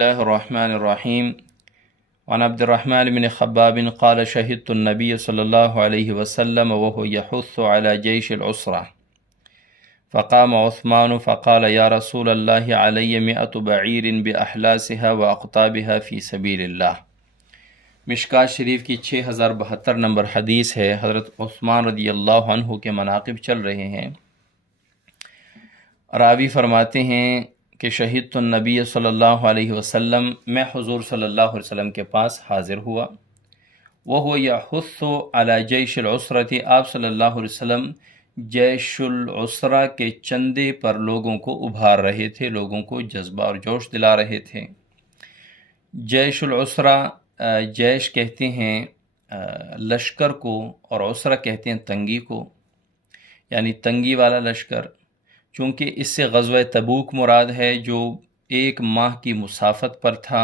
الله الرحمن الرحيم وعن عبد الرحمن بن خباب قال شهدت النبي صلى الله عليه وسلم وهو يحث على جيش العسرة فقام عثمان فقال يا رسول الله علي 100 بعير بأحلاسها وأقطابها في سبيل الله۔ مشکات شریف کی 6072 نمبر حدیث ہے۔ حضرت عثمان رضی اللہ عنہ کے مناقب چل رہے ہیں۔ راوی فرماتے ہیں کہ شہید النبی صلی اللہ علیہ وسلم، میں حضور صلی اللہ علیہ وسلم کے پاس حاضر ہوا۔ وہ یحث علی جیش العسرۃ، آپ صلی اللہ علیہ وسلم جیش العسرہ کے چندے پر لوگوں کو ابھار رہے تھے، لوگوں کو جذبہ اور جوش دلا رہے تھے۔ جیش العسرہ، جیش کہتے ہیں لشکر کو، اور عسرہ کہتے ہیں تنگی کو، یعنی تنگی والا لشکر۔ چونکہ اس سے غزوہ تبوک مراد ہے، جو 1 ماہ کی مسافت پر تھا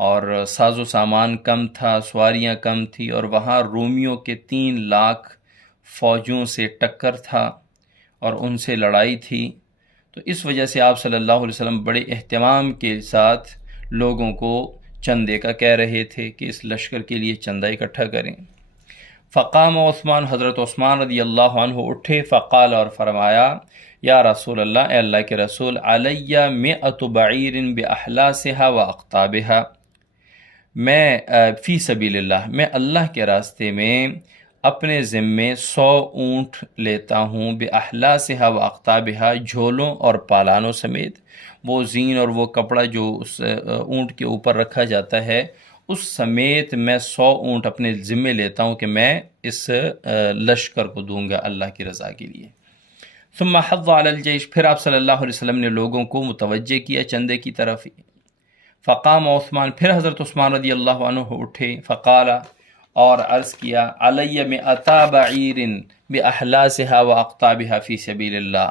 اور ساز و سامان کم تھا، سواریاں کم تھی، اور وہاں رومیوں کے 3 لاکھ فوجوں سے ٹکر تھا اور ان سے لڑائی تھی۔ تو اس وجہ سے آپ صلی اللہ علیہ وسلم بڑے اہتمام کے ساتھ لوگوں کو چندے کا کہہ رہے تھے کہ اس لشکر کے لیے چندہ اکٹھا کریں۔ فقام عثمان، حضرت عثمان رضی اللہ عنہ اٹھے، فقال، اور فرمایا، یا رسول اللہ، اے اللہ کے رسول، علی 100 بعیر باحلاسها واقطابها، میں فی سبیل اللہ، میں اللہ کے راستے میں اپنے ذمے 100 اونٹ لیتا ہوں، باحلاسها واقطابها، جھولوں اور پالانوں سمیت۔ وہ زین اور وہ کپڑا جو اس اونٹ کے اوپر رکھا جاتا ہے، اس سمیت میں 100 اونٹ اپنے ذمے لیتا ہوں کہ میں اس لشکر کو دوں گا اللہ کی رضا کے لیے۔ ثم حض علی الجیش، پھر آپ صلی اللہ علیہ وسلم نے لوگوں کو متوجہ کیا چندے کی طرف۔ فقام عثمان، پھر حضرت عثمان رضی اللہ عنہ اٹھے، فقال، اور عرض کیا، علی 100 بعیر باحلاسها واقطابها فی سبیل اللہ،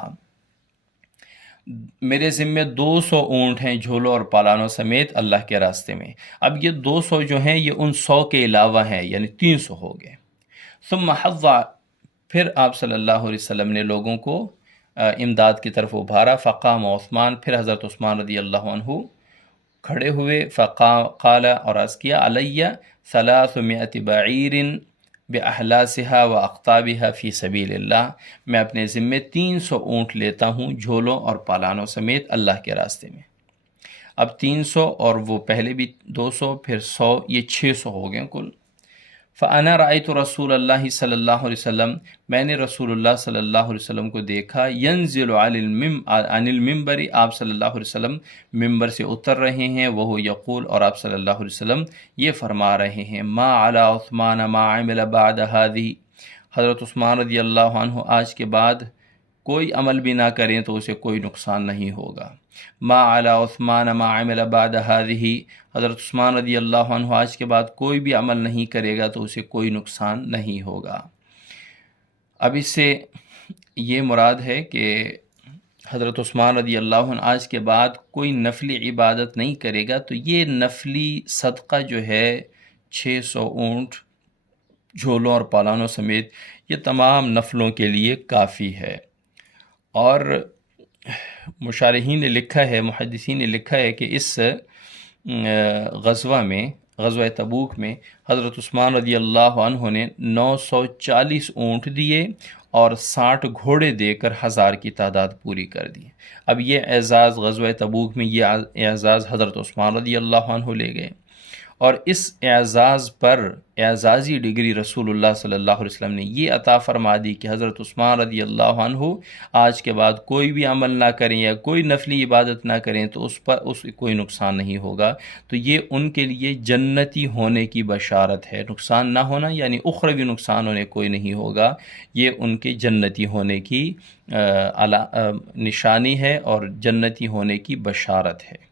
میرے ذمے 200 اونٹ ہیں جھولوں اور پالانوں سمیت اللہ کے راستے میں۔ اب یہ 200 جو ہیں یہ ان 100 کے علاوہ ہیں، یعنی 300 ہو گئے۔ ثم حض، پھر آپ صلی اللہ علیہ وسلم نے لوگوں کو امداد کی طرف ابھارا۔ فقام عثمان، پھر حضرت عثمان رضی اللہ عنہ کھڑے ہوئے، قال، اور عرض کیا، علی 300 بعیر باحلاسها واقطابها فی سبیل اللہ، میں اپنے ذمے 300 اونٹ لیتا ہوں جھولوں اور پالانوں سمیت اللہ کے راستے میں۔ اب 300 اور وہ پہلے بھی 200، پھر 100، یہ 600 ہو گئے کل۔ فَأَنَا رَأَيْتُ رسول اللہ صلی اللہ علیہ وسلم، میں نے رسول اللہ صلی اللہ علیہ وسلم کو دیکھا، ينزل عن المنبر، آپ صلی اللہ علیہ وسلم ممبر سے اتر رہے ہیں، وہ یقول، اور آپ صلی اللہ علیہ وسلم یہ فرما رہے ہیں، ما علی عثمان ما عمل بعد هذه، حضرت عثمان رضی اللہ عنہ آج کے بعد کوئی عمل بھی نہ کریں تو اسے کوئی نقصان نہیں ہوگا۔ ما علی عثمان ما عمل بعد هذه، حضرت عثمان رضی اللہ عنہ آج کے بعد کوئی بھی عمل نہیں کرے گا تو اسے کوئی نقصان نہیں ہوگا۔ اب اس سے یہ مراد ہے کہ حضرت عثمان رضی اللہ عنہ آج کے بعد کوئی نفلی عبادت نہیں کرے گا، تو یہ نفلی صدقہ جو ہے 600 اونٹ جھولوں اور پالانوں سمیت، یہ تمام نفلوں کے لیے کافی ہے۔ اور مشارحین نے لکھا ہے، محدثین نے لکھا ہے کہ اس غزوہ میں، غزوہ تبوک میں، حضرت عثمان رضی اللہ عنہ نے 940 اونٹ دیے اور 60 گھوڑے دے کر 1000 کی تعداد پوری کر دی۔ اب یہ اعزاز غزوہ تبوک میں، یہ اعزاز حضرت عثمان رضی اللہ عنہ لے گئے، اور اس اعزاز پر اعزازی ڈگری رسول اللہ صلی اللہ علیہ وسلم نے یہ عطا فرما دی کہ حضرت عثمان رضی اللہ عنہ آج کے بعد کوئی بھی عمل نہ کریں یا کوئی نفلی عبادت نہ کریں تو اس پر کوئی نقصان نہیں ہوگا۔ تو یہ ان کے لیے جنتی ہونے کی بشارت ہے۔ نقصان نہ ہونا یعنی اخروی نقصان ہونے کوئی نہیں ہوگا، یہ ان کے جنتی ہونے کی نشانی ہے اور جنتی ہونے کی بشارت ہے۔